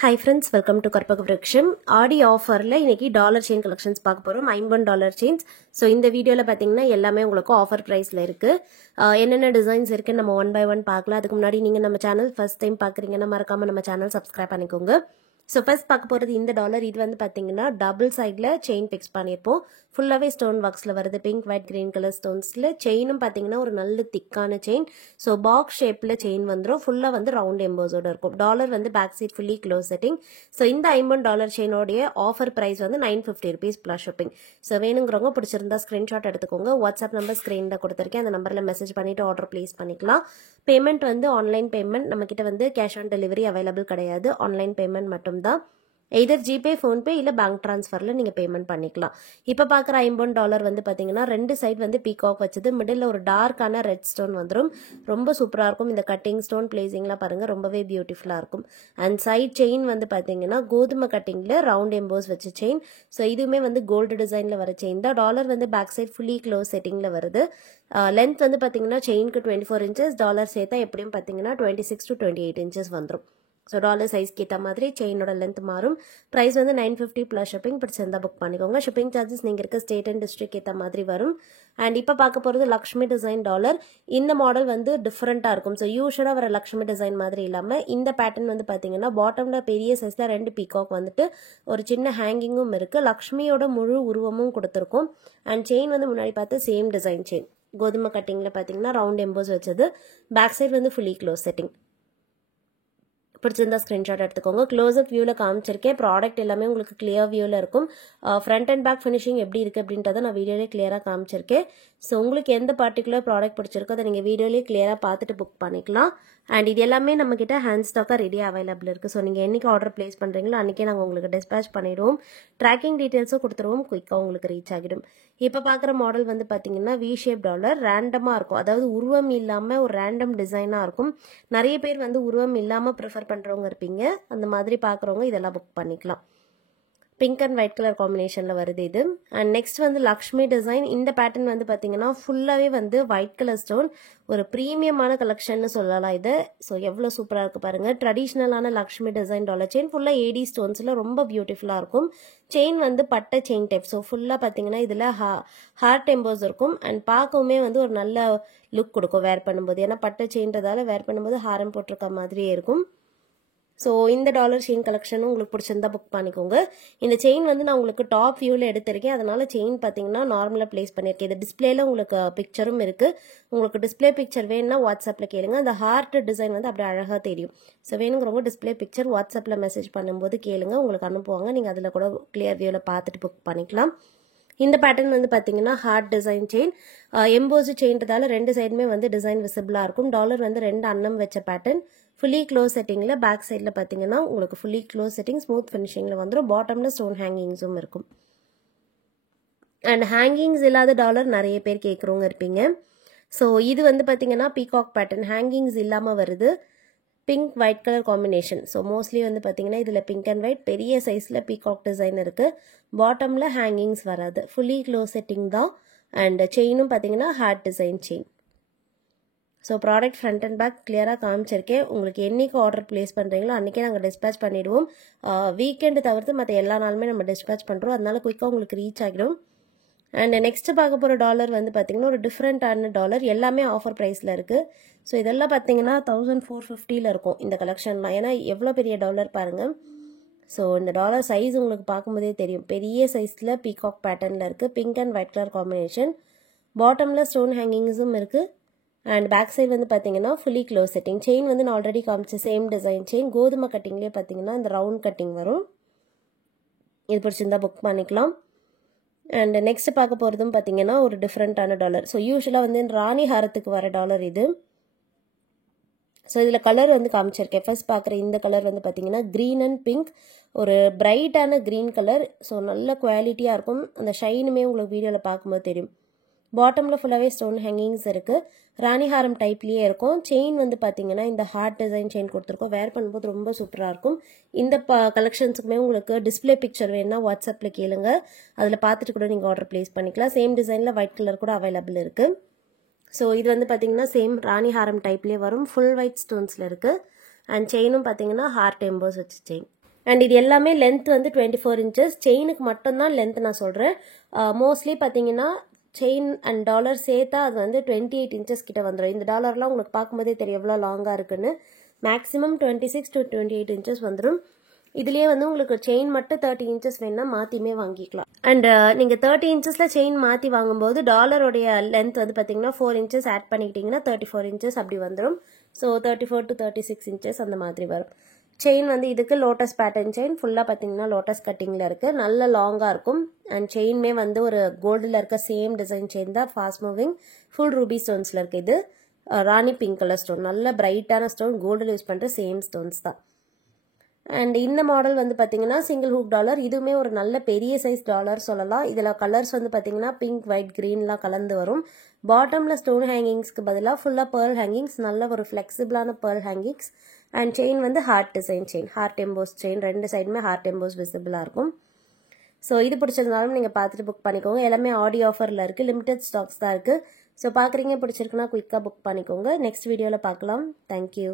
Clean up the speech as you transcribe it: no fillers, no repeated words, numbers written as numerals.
Hi friends, welcome to Karpaka Vriksham. ஆடி ஆஃபரில் இன்னைக்கு dollar chain collections பார்க்க போகிறோம். $50 செயின்ஸ். ஸோ இந்த வீடியோவில் பார்த்தீங்கன்னா எல்லாமே உங்களுக்கு ஆஃபர் ப்ரைஸில் இருக்குது. என்னென்ன டிசைன்ஸ் இருக்குன்னு நம்ம ஒன் பை ஒன் பார்க்கலாம். அதுக்கு முன்னாடி நீங்கள் நம்ம சேனல் ஃபர்ஸ்ட் டைம் பார்க்குறீங்கன்னா மறக்காமல் நம்ம சேனல் சப்ஸ்கிரைப் பண்ணிக்கோங்க. ஸோ ஃபர்ஸ்ட் பார்க்க போகிறது இந்த டாலர். இது வந்து பார்த்தீங்கன்னா டபுள் சைடில் செயின் ஃபிக்ஸ் பண்ணியிருப்போம். ஃபுல்லாகவே ஸ்டோன் ஒர்க்ஸில் வருது. பிங்க் ஒயிட் கிரீன் கலர் ஸ்டோன்ஸில் செயினும் பார்த்தீங்கன்னா ஒரு நல்ல திக்கான செயின். ஸோ பாக்ஸ் ஷேப்பில் செயின் வந்துடும். ஃபுல்லாக வந்து ரவுண்ட் எம்போஸோட இருக்கும். டாலர் வந்து back side fully close setting. So இந்த $50 செயினோடைய ஆஃபர் ப்ரைஸ் வந்து $950 ப்ளஸ் ஷிப்பிங். ஸோ வேணுங்கிறவங்க பிடிச்சிருந்தா ஸ்க்ரீன்ஷாட் எடுத்துக்கோங்க. வாட்ஸ்அப் நம்பர் ஸ்க்ரீனில் கொடுத்துருக்கேன். அந்த நம்பரில் மெசேஜ் பண்ணிவிட்டு ஆர்டர் ப்ளேஸ் பண்ணிக்கலாம். பேமெண்ட் வந்து ஆன்லைன் பேமெண்ட். நம்மக்கிட்ட வந்து கேஷ் ஆன் டெலிவரி அவைலபிள் கிடையாது. ஆன்லைன் பேமெண்ட் மட்டும்தான். எதர் ஜிபே, ஃபோன்பே இல்லை பேங்க் ட்ரான்ஸ்ஃபரில் நீங்கள் பேமெண்ட் பண்ணிக்கலாம். இப்போ பார்க்குற $50 வந்து பார்த்தீங்கன்னா ரெண்டு சைட் வந்து பீகாக் வச்சது. மிடில் ஒரு டார்க்கான ரெட் ஸ்டோன் வந்துடும். ரொம்ப சூப்பராக இருக்கும். இந்த கட்டிங் ஸ்டோன் பிளேசிங்லாம் பாருங்கள், ரொம்பவே பியூட்டிஃபுல்லாக இருக்கும். அண்ட் சைட் செயின் வந்து பார்த்தீங்கன்னா கோதுமை கட்டிங்கில் ரவுண்ட் எம்போஸ் வச்ச செயின். ஸோ இதுவுமே வந்து கோல்டு டிசைனில் வர செயின் தான். டாலர் வந்து பேக் சைட் ஃபுல்லி க்ளோஸ் செட்டிங்கில் வருது. லென்த் வந்து பார்த்தீங்கன்னா செயினுக்கு 24 inches, டாலர் சேர்த்தா எப்படியும் பார்த்தீங்கன்னா 26 to 28 inches வந்துடும். ஸோ டாலர் சைஸ்க்கு ஏற்ற மாதிரி செயினோட லென்த் மாறும். ப்ரைஸ் வந்து $950 ப்ளஸ் ஷிப்பிங். பிடிச்சிருந்தா புக் பண்ணிக்கோங்க. ஷிப்பிங் சார்ஜஸ் நீங்கள் இருக்க ஸ்டேட் அண்ட் டிஸ்ட்ரிக்ட் ஏற்ற மாதிரி வரும். அண்ட் இப்போ பார்க்க போகிறது லக்ஷ்மி டிசைன் டாலர். இந்த மாடல் வந்து டிஃப்ரெண்ட்டாக இருக்கும். ஸோ யூஸ்வலாக வர லக்ஷ்மி டிசைன் மாதிரி இல்லாமல் இந்த பேட்டர்ன் வந்து பார்த்தீங்கன்னா பாட்டமில் பெரிய சைஸில் ரெண்டு பீகாக் வந்துட்டு ஒரு சின்ன ஹேங்கிங்கும் இருக்குது. லக்ஷ்மியோட முழு உருவமும் கொடுத்துருக்கும். அண்ட் செயின் வந்து முன்னாடி பார்த்து சேம் டிசைன் செயின். கோதுமை கட்டிங்கில் பார்த்தீங்கன்னா ரவுண்ட் எம்போஸ் வச்சது. பேக் சைட் வந்து ஃபுல்லி க்ளோஸ் செட்டிங். பிடிச்சிருந்தா ஸ்க்ரீன்ஷாட் எடுத்துக்கோங்க. க்ளோஸ்அப் வியூவில் காமிச்சிருக்கேன். ப்ராடக்ட் எல்லாமே உங்களுக்கு கிளியர் வியூவில் இருக்கும். ஃப்ரண்ட் அண்ட் பேக் ஃபினிஷிங் எப்படி இருக்குது அப்படின்றத நான் வீடியோலேயே கிளியராக காமிச்சிருக்கேன். ஸோ உங்களுக்கு எந்த பர்டிகுலர் ப்ராடக்ட் பிடிச்சிருக்கோ அதை நீங்கள் வீடியோலேயே கிளியராக பார்த்துட்டு புக் பண்ணிக்கலாம். அண்ட் இது எல்லாமே நம்மக்கிட்ட ஹேண்ட் ஸ்டாக்காக ரெடியாக அவைலபிள் இருக்குது. ஸோ நீங்கள் என்றைக்கு ஆர்டர் ப்ளேஸ் பண்ணுறீங்களோ அன்றைக்கே நாங்கள் உங்களுக்கு டிஸ்பேச் பண்ணிவிடுவோம். ட்ராக்கிங் டீட்டெயில்ஸும் கொடுத்துருவோம். குயிக்காக உங்களுக்கு ரீச் ஆகிடும். இப்போ பார்க்குற மாடல் வந்து பார்த்தீங்கன்னா வி ஷேப் டாலர். ரேண்டமாக இருக்கும். அதாவது உருவம் இல்லாமல் ஒரு ரேண்டம் டிசைனாக இருக்கும். நிறைய பேர் வந்து உருவம் இல்லாமல் ப்ரிஃபர் பண்ணுறவங்க இருப்பீங்க. அந்த மாதிரி பார்க்குறவங்க இதெல்லாம் புக் பண்ணிக்கலாம். பிங்க் அண்ட் ஒயிட் கலர் காம்பினேஷனில் வருது இது. அண்ட் நெக்ஸ்ட் வந்து லக்ஷ்மி டிசைன். இந்த பேட்டர்ன் வந்து பார்த்தீங்கன்னா ஃபுல்லாகவே வந்து ஒயிட் கலர் ஸ்டோன். ஒரு ப்ரீமியமான கலெக்ஷன்னு சொல்லலாம் இது. ஸோ எவ்வளோ சூப்பராக இருக்குது பாருங்கள். ட்ரெடிஷ்னலான லக்ஷ்மி டிசைன் டாலர் செயின் ஃபுல்லாக ஏடி ஸ்டோன்ஸில் ரொம்ப பியூட்டிஃபுல்லாக இருக்கும். செயின் வந்து பட்டை செயின் டைப். ஸோ ஃபுல்லாக பார்த்தீங்கன்னா இதில் ஹார்ட் எம்போஸ் இருக்கும். அண்ட் பார்க்கவுமே வந்து ஒரு நல்ல லுக் கொடுக்கும் வேர் பண்ணும்போது. ஏன்னா பட்டை செயின்றதால வேர் பண்ணும்போது ஹாரம் போட்டிருக்க மாதிரியே இருக்கும். ஸோ இந்த டாலர் செயின் கலெக்ஷனும் உங்களுக்கு பிடிச்சிருந்தா புக் பண்ணிக்கோங்க. இந்த செயின் வந்து நான் உங்களுக்கு டாப் வியூவில் எடுத்திருக்கேன். அதனால செயின் பார்த்தீங்கன்னா நார்மலாக ப்ளேஸ் பண்ணியிருக்கேன். இது டிஸ்பிளேல உங்களுக்கு பிக்சரும் இருக்குது. உங்களுக்கு டிஸ்பிளே பிக்சர் வேணும்னா வாட்ஸ்அப்பில் கேளுங்க. அந்த ஹார்ட் டிசைன் வந்து அப்படியே அழகாக தெரியும். ஸோ வேணுங்கிறவங்க டிஸ்பிளே பிக்சர் வாட்ஸ்அப்பில் மெசேஜ் பண்ணும்போது கேளுங்க, உங்களுக்கு அனுப்புவாங்க. நீங்கள் அதில் கூட கிளியர் வியூவில் பார்த்துட்டு புக் பண்ணிக்கலாம். இந்த பேட்டர்ன் வந்து பார்த்தீங்கன்னா ஹார்ட் டிசைன் செயின். எம்போஸ் செயின்றதால ரெண்டு சைடுமே வந்து டிசைன் விசிபிளாக இருக்கும். டாலர் வந்து ரெண்டு அன்னம் வச்ச பேட்டர்ன். ஃபுல்லி க்ளோஸ் செட்டிங்கில் பேக் சைடில் பார்த்தீங்கன்னா உங்களுக்கு ஃபுல்லி க்ளோஸ் செட்டிங் ஸ்மூத் ஃபினிஷிங்கில் வந்துடும். பாட்டமில் ஸ்டோன் ஹேங்கிங்ஸும் இருக்கும். அண்ட் ஹேங்கிங்ஸ் இல்லாத டாலர் நிறைய பேர் கேட்குறவங்க இருப்பீங்க. ஸோ இது வந்து பார்த்தீங்கன்னா பீகாக் பேட்டர்ன். ஹேங்கிங்ஸ் இல்லாமல் வருது. Pink white colour combination. So mostly வந்து பார்த்தீங்கன்னா இதில் பிங்க் அண்ட் ஒயிட் பெரிய சைஸில் பீகாக் டிசைன் இருக்குது. பாட்டமில் ஹேங்கிங்ஸ் வராது. ஃபுல்லி க்ளோஸ் செட்டிங் தான். அண்ட் செயினும் பார்த்தீங்கன்னா heart design chain. So product front and back கிளியராக காமிச்சிருக்கேன். உங்களுக்கு என்றைக்கு ஆர்டர் ப்ளேஸ் பண்ணுறீங்களோ அன்றைக்கே நாங்கள் டிஸ்பேச் பண்ணிவிடுவோம். வீக்கெண்டு தவிர்த்து மற்ற எல்லா நாளுமே நம்ம டிஸ்பேச் பண்ணுறோம். அதனால குயிக்காக உங்களுக்கு ரீச் ஆகிடும். அண்ட் நெக்ஸ்ட் பார்க்க போகிற டாலர் வந்து பார்த்தீங்கன்னா ஒரு டிஃப்ரெண்ட்டான டாலர். எல்லாமே ஆஃபர் ப்ரைஸில் இருக்குது. ஸோ இதெல்லாம் பார்த்தீங்கன்னா 1450 இருக்கும் இந்த கலெக்ஷன்லாம். ஏன்னா எவ்வளோ பெரிய டாலர் பாருங்கள். ஸோ இந்த டாலர் சைஸ் உங்களுக்கு பார்க்கும்போதே தெரியும். பெரிய சைஸில் பீகாக் பேட்டர்னில் இருக்குது. Pink and white colour combination. பாட்டமில் ஸ்டோன் ஹேங்கிங்ஸும் இருக்குது. அண்ட் பேக் சைடு வந்து பார்த்தீங்கன்னா ஃபுல்லி க்ளோஸ் செட்டிங். செயின் வந்து நான் ஆல்ரெடி காமிச்ச சேம் டிசைன் செயின். கோதுமை கட்டிங்லேயே பார்த்தீங்கன்னா இந்த ரவுண்ட் கட்டிங் வரும். இது பிடிச்சிருந்தா புக் பண்ணிக்கலாம். அண்ட் நெக்ஸ்ட் பார்க்க போகிறதும் பார்த்தீங்கன்னா ஒரு டிஃப்ரெண்ட்டான டாலர். ஸோ யூஸ்வலாக வந்து ராணி ஹாரத்துக்கு வர டாலர் இது. ஸோ இதில் கலர் வந்து காமிச்சிருக்கேன். ஃபர்ஸ்ட் பார்க்குற இந்த கலர் வந்து பார்த்தீங்கன்னா க்ரீன் அண்ட் பிங்க். ஒரு பிரைட்டான க்ரீன் கலர். ஸோ நல்ல குவாலிட்டியாக இருக்கும். அந்த ஷைனுமே உங்களுக்கு வீடியோவில் பார்க்கும்போது தெரியும். பாட்டமில் ஃபுல்லாகவே ஸ்டோன் ஹேங்கிங்ஸ் இருக்குது. ராணிஹாரம் டைப்லேயே இருக்கும். செயின் வந்து பார்த்தீங்கன்னா இந்த ஹார்ட் டிசைன் செயின் கொடுத்துருக்கோம். வேர் பண்ணும்போது ரொம்ப சூப்பராக இருக்கும். இந்த கலெக்ஷன்ஸுக்குமே உங்களுக்கு டிஸ்பிளே பிக்சர் வேணும்னா வாட்ஸ்அப்பில் கேளுங்க. அதில் பார்த்துட்டு கூட நீங்கள் ஆர்டர் ப்ளேஸ் பண்ணிக்கலாம். சேம் டிசைனில் ஒயிட் கலர் கூட அவைலபிள் இருக்குது. ஸோ இது வந்து பார்த்தீங்கன்னா சேம் ராணிஹாரம் டைப்லேயே வரும். ஃபுல் ஒயிட் ஸ்டோன்ஸில் இருக்குது. அண்ட் செயினும் பார்த்தீங்கன்னா ஹார்ட் எம்போஸ் வச்சு செயின். அண்ட் இது எல்லாமே லென்த் வந்து 24 inches. செயினுக்கு மட்டும்தான் லென்த் நான் சொல்கிறேன். மோஸ்ட்லி பார்த்தீங்கன்னா செயின் அண்ட் டாலர் சேர்த்தா அது வந்து 28 inches கிட்ட வந்துடும். இந்த டாலர்லாம் உங்களுக்கு பார்க்கும்போதே தெரியும் எவ்வளோ லாங்காக இருக்குன்னு. மேக்ஸிமம் 26 to 28 inches வந்துடும். இதுலேயே வந்து உங்களுக்கு செயின் மட்டும் 30 inches வேணும்னா மாற்றியுமே வாங்கிக்கலாம். அண்ட் நீங்கள் 30 inchஸில் செயின் மாற்றி வாங்கும்போது டாலருடைய லென்த் வந்து பார்த்தீங்கன்னா 4 inches ஆட் பண்ணிக்கிட்டிங்கன்னா 34 inches அப்படி வந்துடும். ஸோ 34 to 36 inches அந்த மாதிரி வரும். செயின் வந்து இதுக்கு லோட்டஸ் பேட்டர்ன் செயின் ஃபுல்லாக பார்த்தீங்கன்னா லோட்டஸ் கட்டிங்கில் இருக்குது. நல்ல லாங்காக இருக்கும். அண்ட் செயின்மே வந்து ஒரு கோல்டில் இருக்க சேம் டிசைன் செயின் தான், ஃபாஸ்ட் மூவிங், ஃபுல் ரூபி ஸ்டோன்ஸில் இருக்குது. இது ராணி பிங்க் கலர் ஸ்டோன், நல்ல பிரைட்டான ஸ்டோன், கோல்டில் யூஸ் பண்ணுற சேம் ஸ்டோன்ஸ் தான். அண்ட் இந்த மாடல் வந்து பார்த்தீங்கன்னா சிங்கிள் ஹூக் டாலர். இதுவுமே ஒரு நல்ல பெரிய சைஸ் டாலர் சொல்லலாம். இதில் கலர்ஸ் வந்து பார்த்தீங்கன்னா பிங்க், ஒயிட், க்ரீன்லாம் கலந்து வரும். பாட்டமில் ஸ்டோன் ஹேங்கிங்ஸ்க்கு பதிலாக ஃபுல்லாக பேர்ல் ஹேங்கிங்ஸ், நல்ல ஒரு ஃப்ளெக்சிபிளான பேர்ல் ஹேங்கிங்ஸ். அண்ட் செயின் வந்து heart design chain, heart emboss chain, ரெண்டு சைடுமே ஹார்ட் எம்போஸ் விசிபிளாக இருக்கும். ஸோ இது பிடிச்சிருந்தாலும் நீங்கள் பார்த்துட்டு புக் பண்ணிக்கோங்க. எல்லாமே ஆடி ஆஃபரில் இருக்குது, லிமிடெட் ஸ்டாக்ஸ் தான் இருக்குது. ஸோ பார்க்குறீங்க, பிடிச்சிருக்குன்னா குயிக்காக புக் பண்ணிக்கோங்க. நெக்ஸ்ட் வீடியோவில் பார்க்கலாம். தேங்க்யூ.